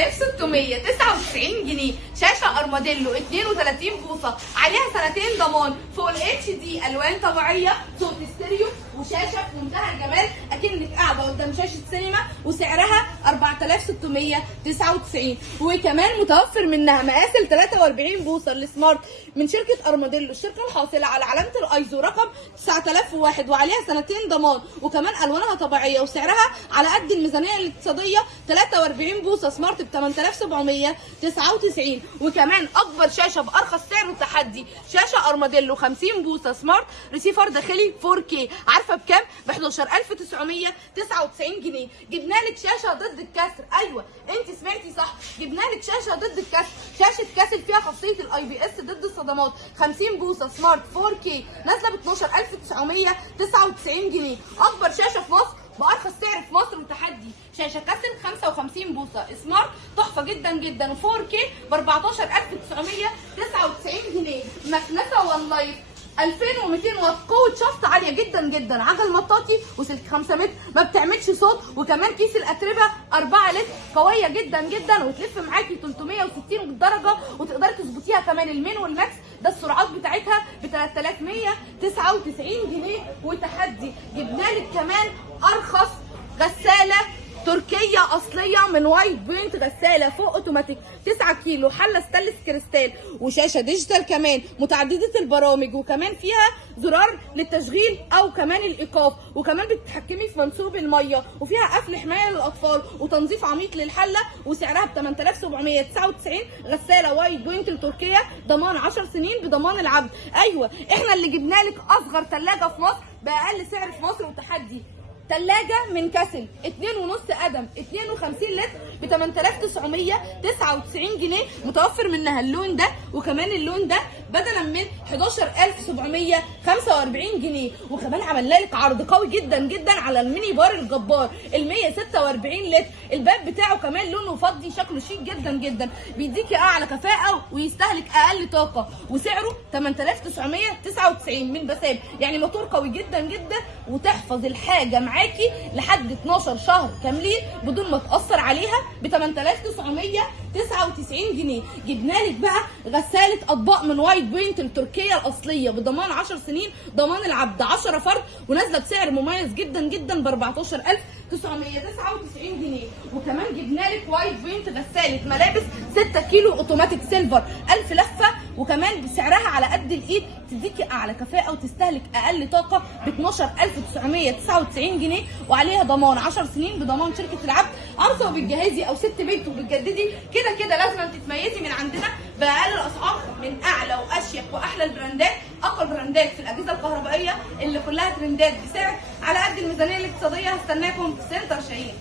4699 جنيه. شاشه ارماديلو 32 بوصه، عليها سنتين ضمان، فول اتش دي، الوان طبيعيه، صوت ستيريو، وشاشه في منتهى الجمال اكنك قاعده قدام شاشه سينما، وسعرها 4699. وكمان متوفر منها مقاس ال 43 بوصه السمارت من شركه ارماديلو، الشركه الحاصله على علامه الايزو رقم 9001، وعليها سنتين ضمان، وكمان الوانها طبيعيه، وسعرها على قد الميزانيه الاقتصاديه. 43 بوصه سمارت ب 8799. وكمان اكبر شاشه بارخص سعر وتحدي، شاشه ارماديلو 50 بوصه سمارت، ريسيفر داخلي 4K، عارفه بكام؟ ب 11999 جنيه. جبنا لك شاشه ضد الكسر، ايوه انت سمعتي صح، جبنا لك شاشه ضد الكسر، شاشه كاسل فيها خاصيه الاي بي اس ضد الصدمات، 50 بوصه سمارت 4K، نازله ب 12999 جنيه. اكبر شاشه في مصر بارخص سعر في مصر وتحدي، شاشه كاسل 55 بوصه سمارت تحفه جدا جدا، 4K ب 14999 جنيه. مكنسه وان لايف 2200 واط، قوه شفط عاليه جدا جدا، عجل مطاطي وسلك 5 متر، ما بتعملش صوت، وكمان كيس الاتربه 4 لتر، قويه جدا جدا، وتلف معاكي 360 درجه، وتقدري تظبطيها كمان المين والماكس، ده السرعات بتاعتها ب 3199 جنيه وتحدي. جبنا لك كمان ارخص غساله تركية أصلية من وايت بوينت، غسالة فوق اوتوماتيك 9 كيلو، حلة ستانلس كريستال، وشاشة ديجيتال كمان متعددة البرامج، وكمان فيها زرار للتشغيل أو كمان الإيقاف، وكمان بتتحكمي في منسوب المية، وفيها قفل حماية للأطفال وتنظيف عميق للحلة، وسعرها ب 8799. غسالة وايت بوينت التركية، ضمان 10 سنين بضمان العبد. أيوه إحنا اللي جبنا لك أصغر ثلاجة في مصر بأقل سعر في مصر وتحدي، ثلاجة من كاسل 2.5 قدم 52 لتر ب 8999 جنيه. متوفر منها اللون ده وكمان اللون ده بدلا من 11745 جنيه. وكمان عملنا لك عرض قوي جدا جدا على الميني بار الجبار ال 146 لتر، الباب بتاعه كمان لونه فضي، شكله شيك جدا جدا، بيديكي اعلى كفاءه ويستهلك اقل طاقه، وسعره 8999 من بسام، يعني موتور قوي جدا جدا، وتحفظ الحاجه معاكي لحد 12 شهر كاملين بدون ما تاثر عليها ب 8999 جنيه. جبنا لك بقى غساله اطباق من وايت بوينت التركيه الاصليه بضمان 10 سنين ضمان العبد، 10 فرد، ونازله بسعر مميز جدا جدا ب 14999 جنيه. وكمان جبنا لك وايت بوينت غساله ملابس 6 كيلو اوتوماتيك سيلفر 1000 لفه، وكمان بسعرها على قد الايد، تديكي اعلى كفاءه وتستهلك اقل طاقه ب 12999 جنيه، وعليها ضمان 10 سنين بضمان شركه العبد. عروسه وبتجهزي او ست بيت وبتجددي، كده كده لازم تتميزي من عندنا باقل الاسعار، من اعلى واشيك واحلى البراندات، اقوى البراندات في الاجهزه الكهربائيه اللي كلها ترندات بسعر على قد الميزانيه الاقتصاديه. هستناكم في سنتر شاهين.